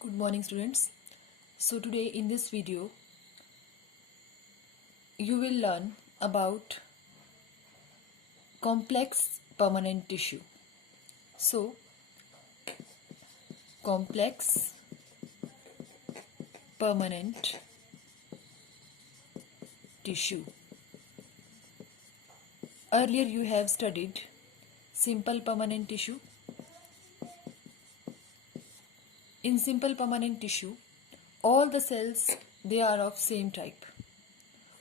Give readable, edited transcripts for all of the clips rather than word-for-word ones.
Good morning, students. So today in this video you will learn about complex permanent tissue. So complex permanent tissue. Earlier you have studied simple permanent tissue. In simple permanent tissue, all the cells they are of same type.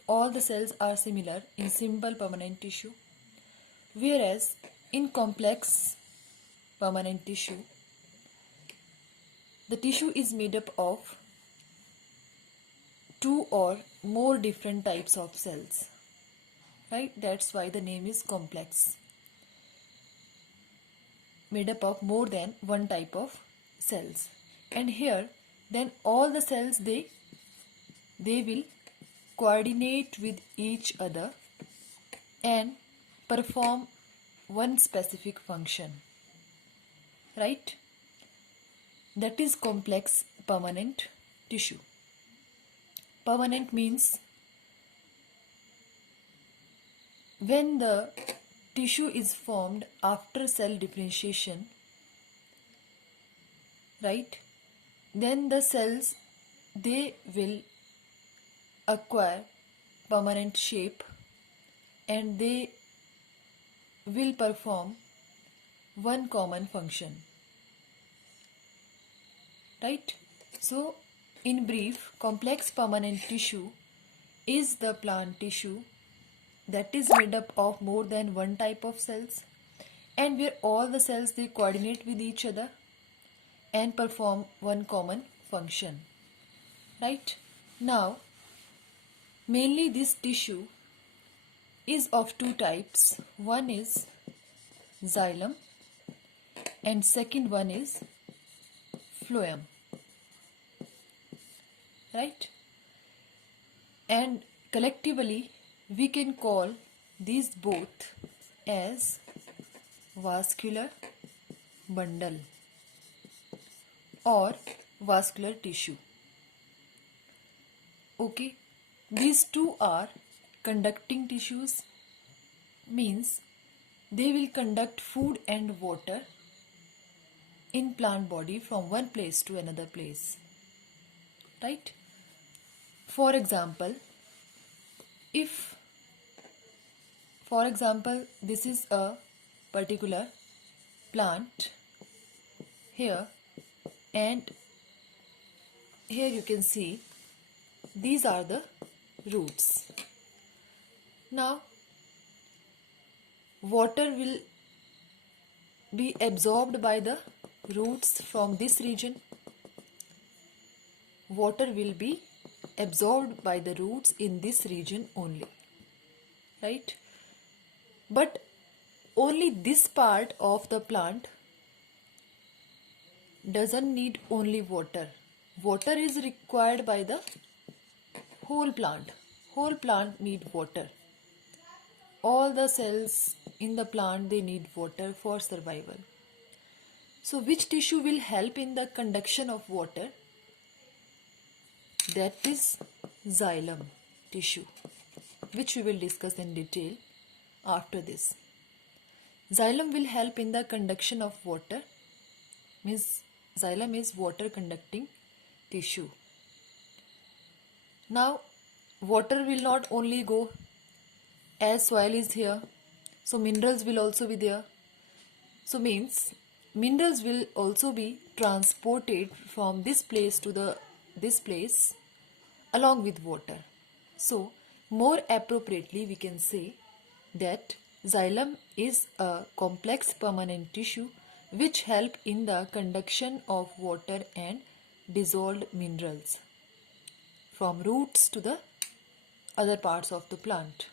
All the cells are similar in simple permanent tissue. Whereas in complex permanent tissue, the tissue is made up of two or more different types of cells. Right? That's why the name is complex. Made up of more than one type of cells. And here then all the cells they will coordinate with each other and perform one specific function. Right? That is complex permanent tissue. Permanent means when the tissue is formed after cell differentiation, right, then the cells they will acquire permanent shape and they will perform one common function. Right? So in brief, complex permanent tissue is the plant tissue that is made up of more than one type of cells and where all the cells they coordinate with each other and perform one common function. Right? Now, mainly this tissue is of two types. One is xylem and second one is phloem. Right? And collectively we can call these both as vascular bundle or vascular tissue. Okay, these two are conducting tissues, means they will conduct food and water in plant body from one place to another place. Right? For example, this is a particular plant here, and here you can see these are the roots. Now, water will be absorbed by the roots from this region. Water will be absorbed by the roots in this region only. Right? But only this part of the plant doesn't need only water. Water is required by the whole plant. Whole plant need water. All the cells in the plant they need water for survival. So which tissue will help in the conduction of water? That is xylem tissue, which we will discuss in detail after this. Xylem will help in the conduction of water, means xylem is water conducting tissue. Now water will not only go as soil is here, so minerals will also be there. So means minerals will also be transported from this place to this place along with water. So more appropriately we can say that xylem is a complex permanent tissue which help in the conduction of water and dissolved minerals from roots to the other parts of the plant.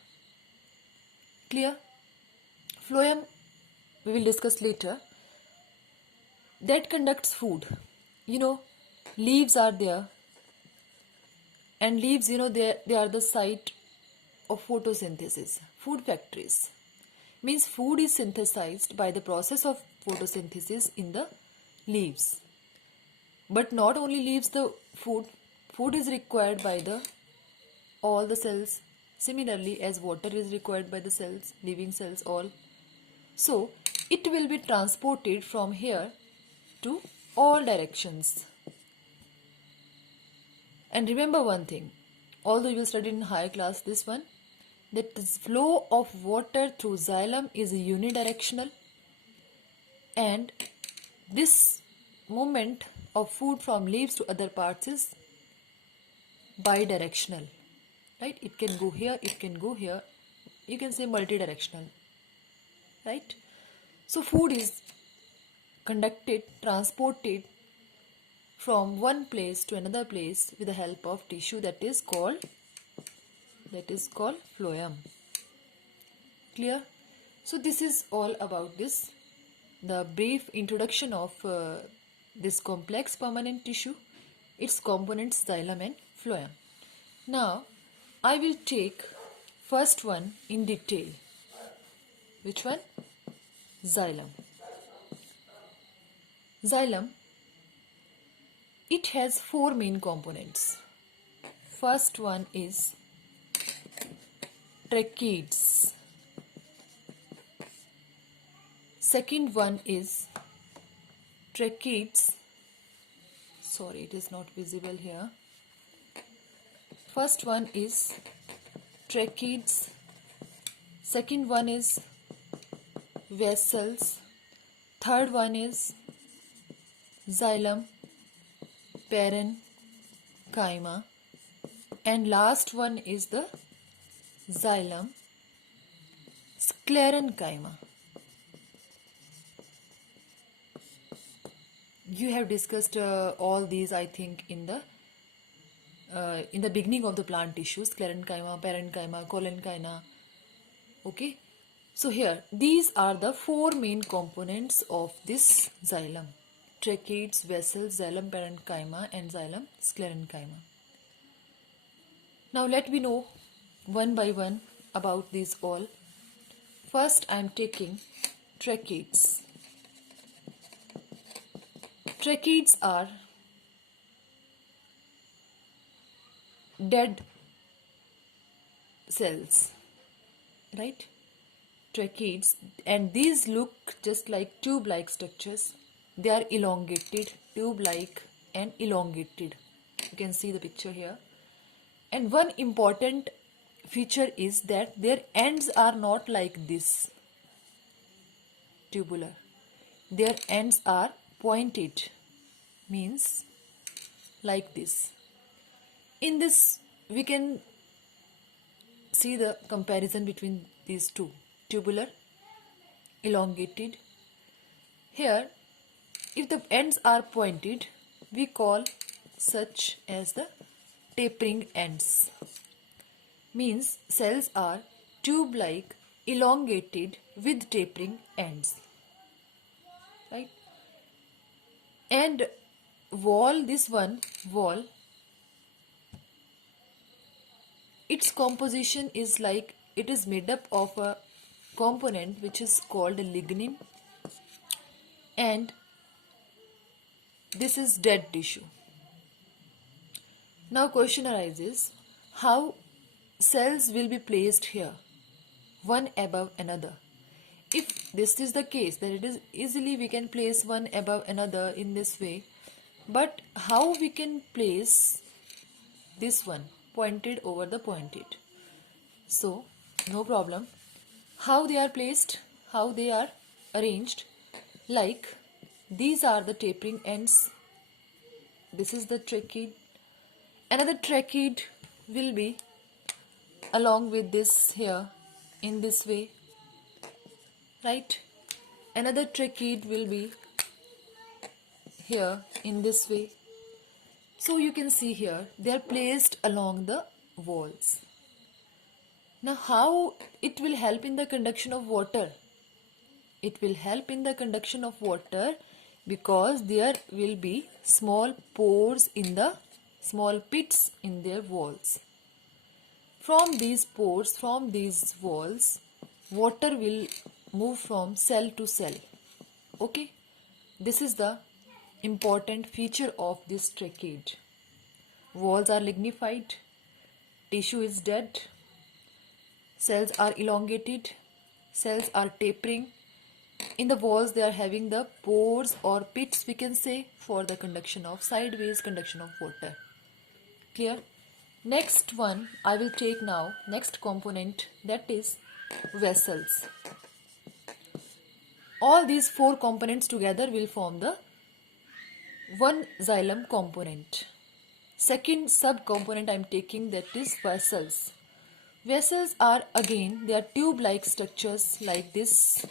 Clear? Phloem we will discuss later. That conducts food. Leaves are there, and leaves they are the site of photosynthesis. Food factories means food is synthesized by the process of photosynthesis in the leaves. but not only leaves the food, food is required by the all the cells, similarly as water is required by the cells, living cells all. So it will be transported from here to all directions. And remember one thing, although you will study in higher class this one, that the flow of water through xylem is unidirectional, and this movement of food from leaves to other parts is bidirectional, right? It can go here, it can go here, you can say multidirectional, right? So food is conducted, transported from one place to another place with the help of tissue that is called phloem. Clear? So this is all about this, the brief introduction of this complex permanent tissue, its components xylem and phloem. Now I will take first one in detail. Which one? Xylem. Xylem, it has four main components. First one is tracheids. Second one is tracheids. Sorry, it is not visible here. First one is tracheids. Second one is vessels. Third one is xylem, parenchyma, and last one is the xylem, sclerenchyma. You have discussed all these, I think, in the beginning of the plant tissues: sclerenchyma, parenchyma, collenchyma. Okay, so here these are the four main components of this xylem: tracheids, vessels, xylem, parenchyma, and xylem, sclerenchyma. Now let me know one by one about these all. First I am taking tracheids. Tracheids are dead cells, right? Tracheids, and these look just like tube-like structures. They are elongated, tube-like and elongated. You can see the picture here. And one important feature is that their ends are not like this, tubular. Their ends are pointed, means like this. In this we can see the comparison between these two, tubular, elongated. Here if the ends are pointed, we call such as the tapering ends, means cells are tube-like, elongated with tapering ends, right? And wall, this one wall, its composition is like, it is made up of a component which is called lignin, and this is dead tissue. Now question arises, how cells will be placed here, one above another? If this is the case, then it is easily we can place one above another in this way. But how we can place this one pointed over the pointed? So no problem. How they are placed, how they are arranged, like these are the tapering ends. This is the tracheid. Another tracheid will be along with this here in this way, right? Another tracheid will be here in this way. So you can see here they are placed along the walls. Now how it will help in the conduction of water? It will help in the conduction of water because there will be small pores in the small pits in their walls. From these pores, from these walls, water will move from cell to cell. Okay, this is the important feature of this tracheids. Walls are lignified, tissue is dead, cells are elongated, cells are tapering. In the walls they are having the pores or pits, we can say, for the conduction of sideways conduction of water. Clear? Next one I will take now, next component, that is vessels. All these four components together will form the one xylem component. Second sub-component I am taking, that is vessels. Vessels are again, they are tube-like structures like this,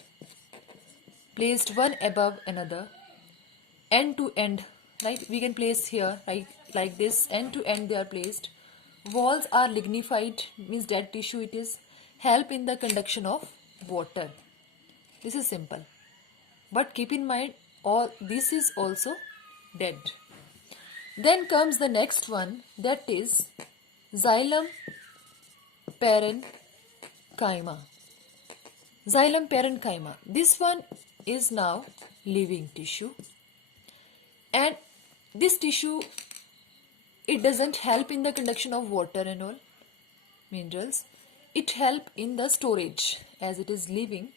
placed one above another, end to end, right? We can place here, right, like this, end to end they are placed. Walls are lignified, means dead tissue it is, help in the conduction of water. This is simple. But keep in mind, all this is also dead. Then comes the next one, that is xylem parenchyma. Xylem parenchyma. This one is now living tissue, and this tissue, it doesn't help in the conduction of water and all minerals. It help in the storage, as it is living,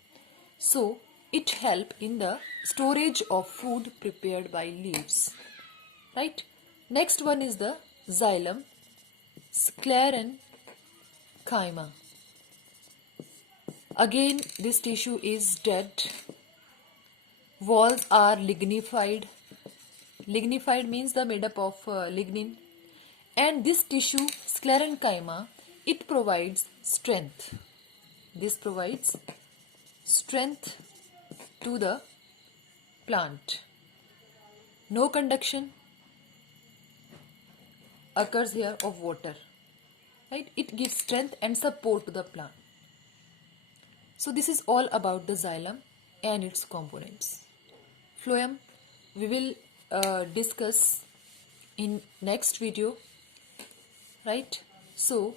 so it help in the storage of food prepared by leaves, right? Next one is the xylem sclerenchyma. Again this tissue is dead. Walls are lignified. Lignified means the made up of lignin. And this tissue sclerenchyma, it provides strength. This provides strength to the plant. No conduction occurs here of water, right? It gives strength and support to the plant. So this is all about the xylem and its components. Phloem we will discuss in next video, right? So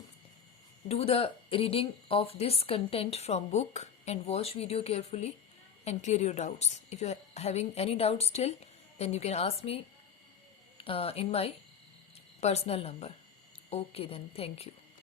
do the reading of this content from book and watch video carefully and clear your doubts. If you are having any doubts still, then you can ask me in my personal number. Okay then, thank you.